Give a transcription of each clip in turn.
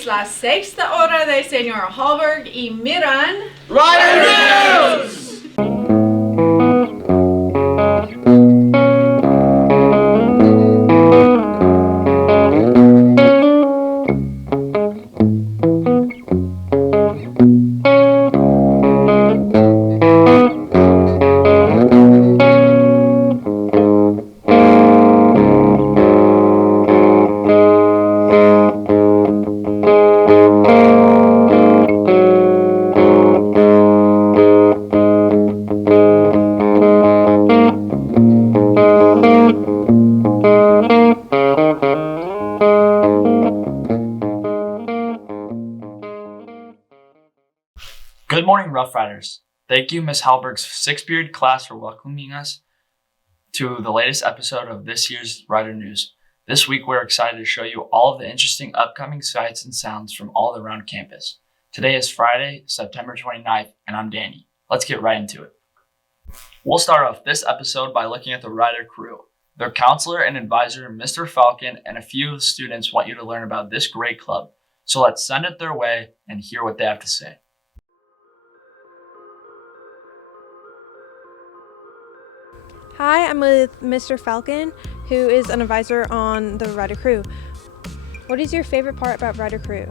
Es la sexta hora de señor Hallberg y miran... Rider News! Good morning, Rough Riders. Thank you, Ms. Hallberg's sixth period class, for welcoming us to the latest episode of this year's Rider News. This week, we're excited to show you all of the interesting upcoming sights and sounds from all around campus. Today is Friday, September 29th, and I'm Danny. Let's get right into it. We'll start off this episode by looking at the Rider crew. Their counselor and advisor, Mr. Falcon, and a few of the students want you to learn about this great club. So let's send it their way and hear what they have to say. Hi, I'm with Mr. Falcon, who is an advisor on the Rider Crew. What is your favorite part about Rider Crew?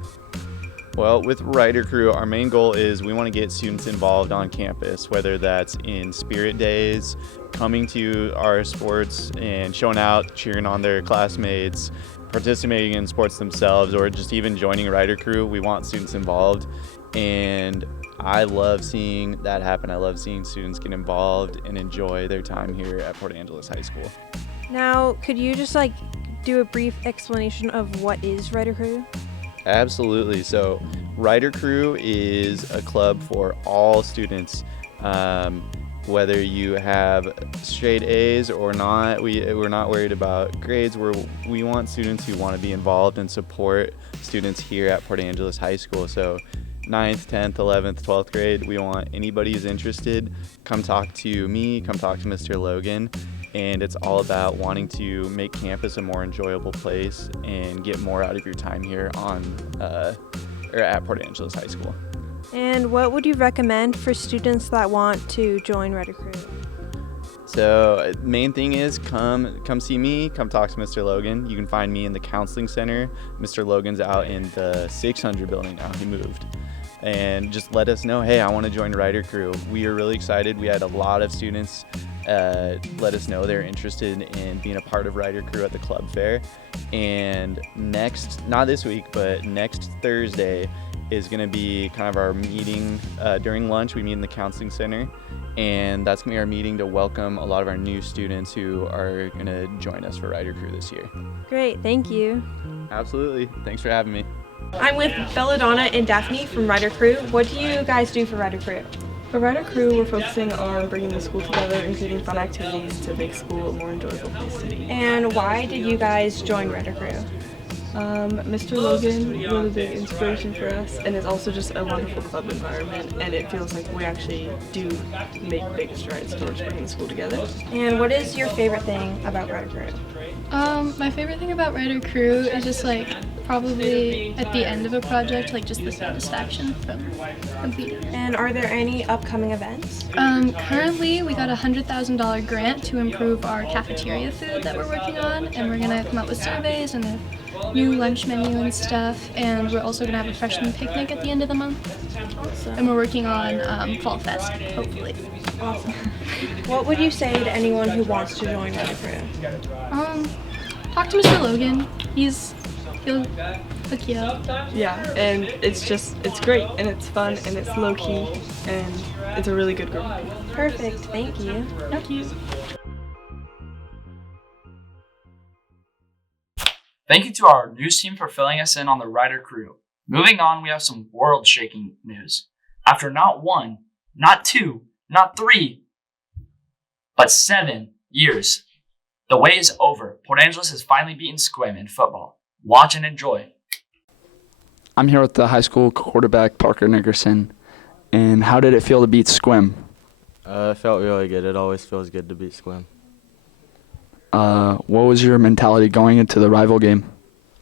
Well, with Rider Crew, our main goal is we want to get students involved on campus, whether that's in spirit days, coming to our sports and showing out, cheering on their classmates, participating in sports themselves, or just even joining Rider Crew. We want students involved, and I love seeing that happen. I love seeing students get involved and enjoy their time here at Port Angeles High School. Now, could you just do a brief explanation of what is Rider Crew? Absolutely. So Rider Crew is a club for all students, whether you have straight A's or not. We're not worried about grades. We want students who want to be involved and support students here at Port Angeles High School. So 9th, 10th, 11th, 12th grade, we want anybody who's interested, come talk to me, come talk to Mr. Logan, and it's all about wanting to make campus a more enjoyable place and get more out of your time here at Port Angeles High School. And what would you recommend for students that want to join Rider Crew? So main thing is come see me, come talk to Mr. Logan. You can find me in the counseling center. Mr. Logan's out in the 600 building now, he moved. And just let us know, hey, I want to join Rider Crew. We are really excited. We had a lot of students let us know they're interested in being a part of Rider Crew at the club fair. And not this week, but next Thursday is going to be kind of our meeting. During lunch, we meet in the counseling center. And that's going to be our meeting to welcome a lot of our new students who are going to join us for Rider Crew this year. Great, thank you. Absolutely. Thanks for having me. I'm with Belladonna and Daphne from Rider Crew. What do you guys do for Rider Crew? For Rider Crew, we're focusing on bringing the school together, including fun activities to make school a more enjoyable place to be. And why did you guys join Rider Crew? Mr. Logan was a big inspiration for us, and it's also just a wonderful club environment, and it feels like we actually do make big strides towards bringing the school together. And what is your favorite thing about Rider Crew? My favorite thing about Rider Crew is just probably at the end of a project, just the satisfaction from completing. And are there any upcoming events? Currently, we got a $100,000 grant to improve our cafeteria food that we're working on, and we're gonna come up with surveys and a new lunch menu and stuff, and we're also gonna have a freshman picnic at the end of the month. Awesome. And we're working on Fall Fest, hopefully. Awesome. What would you say to anyone who wants to join Rider Crew? Talk to Mr. Logan. He'll hook you up. Yeah, and it's great, and it's fun, and it's low-key, and it's a really good group of people. Perfect, thank you. Thank you. Thank you to our news team for filling us in on the Rider Crew. Moving on, we have some world-shaking news. After not 1, not 2, not 3, but 7 years, the wait is over. Port Angeles has finally beaten Squim in football. Watch and enjoy. I'm here with the high school quarterback, Parker Nickerson. And how did it feel to beat Squim? It felt really good. It always feels good to beat Squim. What was your mentality going into the rival game?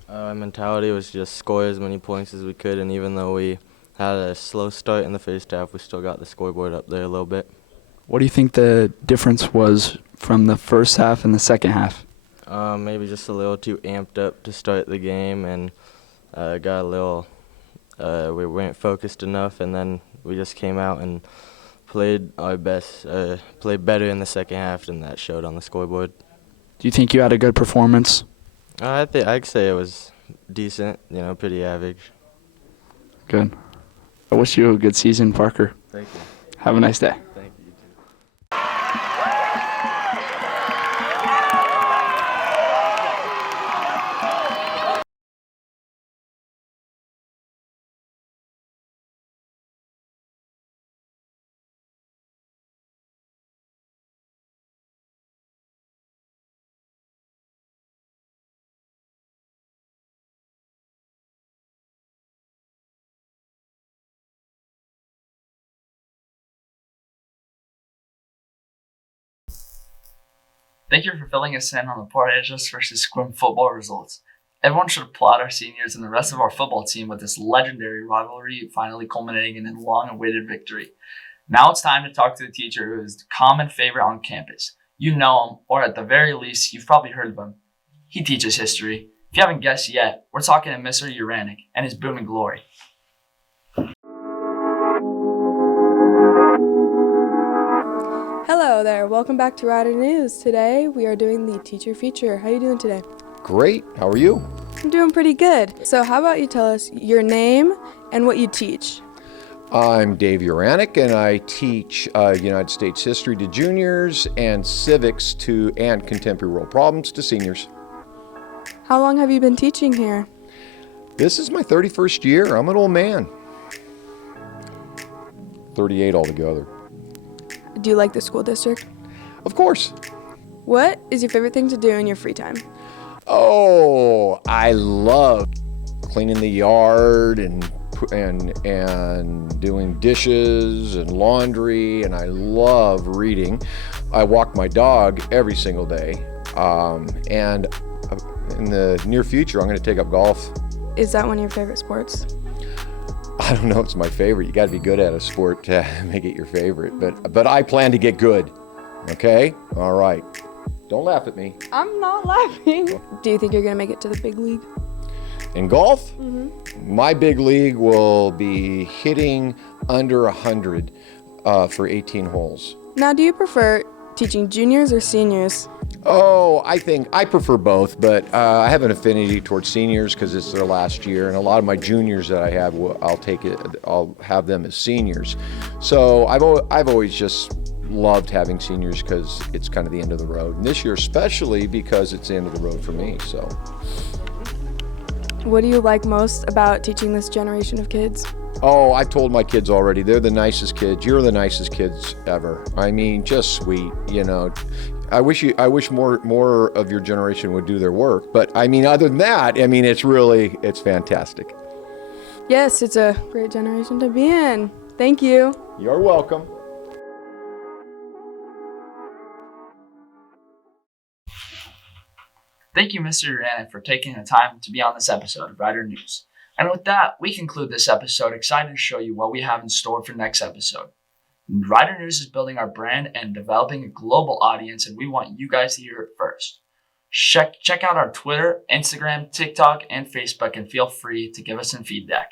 My mentality was just score as many points as we could, and even though we had a slow start in the first half, we still got the scoreboard up there a little bit. What do you think the difference was from the first half and the second half? Maybe just a little too amped up to start the game, and got a little, we weren't focused enough, and then we just came out and played our best, played better in the second half, and that showed on the scoreboard. Do you think you had a good performance? I'd say it was decent, pretty average. Good. I wish you a good season, Parker. Thank you. Have a nice day. Thank you. You too. Thank you for filling us in on the Portages versus Squim football results. Everyone should applaud our seniors and the rest of our football team with this legendary rivalry finally culminating in a long-awaited victory. Now it's time to talk to the teacher who is the common favorite on campus. You know him, or at the very least, you've probably heard of him. He teaches history. If you haven't guessed yet, we're talking to Mr. Uranich and his boom and glory. Hello there, welcome back to Rider News. Today we are doing the teacher feature. How are you doing today? Great. How are you? I'm doing pretty good. So how about you tell us your name and what you teach? I'm Dave Uranich, and I teach United States history to juniors and civics and contemporary world problems to seniors. How long have you been teaching here? This is my 31st year. I'm an old man. 38 altogether. Do you like the school district? Of course. What is your favorite thing to do in your free time? Oh, I love cleaning the yard and doing dishes and laundry, and I love reading. I walk my dog every single day, and in the near future, I'm going to take up golf. Is that one of your favorite sports? I don't know, it's my favorite. You got to be good at a sport to make it your favorite, but I plan to get good. Okay? All right. Don't laugh at me. I'm not laughing. Do you think you're going to make it to the big league? In golf? Mm-hmm. My big league will be hitting under 100 for 18 holes. Now, do you prefer teaching juniors or seniors? Oh, I think I prefer both, but I have an affinity towards seniors because it's their last year, and a lot of my juniors that I have, I'll have them as seniors. So I've always just loved having seniors because it's kind of the end of the road, and this year especially because it's the end of the road for me. So, what do you like most about teaching this generation of kids? Oh, I've told my kids already. They're the nicest kids. You're the nicest kids ever. I mean, just sweet. I wish more of your generation would do their work. But I mean, other than that, I mean, it's fantastic. Yes, it's a great generation to be in. Thank you. You're welcome. Thank you, Mr. Uranich, for taking the time to be on this episode of Rider News. And with that, we conclude this episode, excited to show you what we have in store for next episode. Rider News is building our brand and developing a global audience, and we want you guys to hear it first. Check out our Twitter, Instagram, TikTok, and Facebook, and feel free to give us some feedback.